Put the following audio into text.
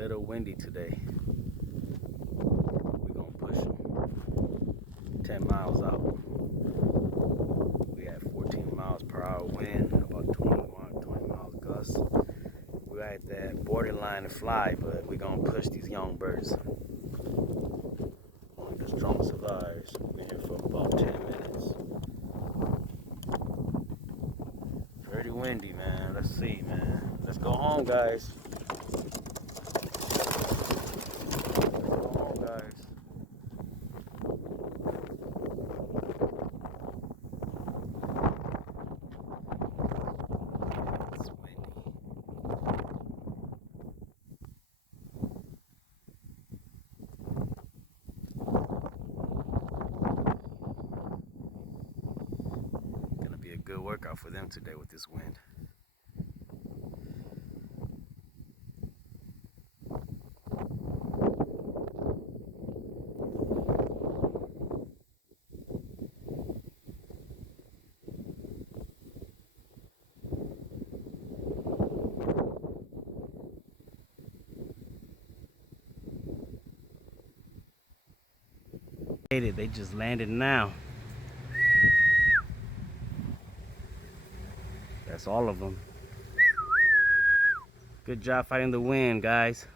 little windy today. We're gonna push them 10 miles out. We had 14 miles per hour wind, about 20 miles gust. We're at that borderline to fly, but we're gonna push these young birds. On this drone survives. We've been here for about 10 minutes. Pretty windy, man. Let's see, man. Let's go home, guys. Good workout for them today with this wind. They just landed now. That's all of them. Good job fighting the wind, guys.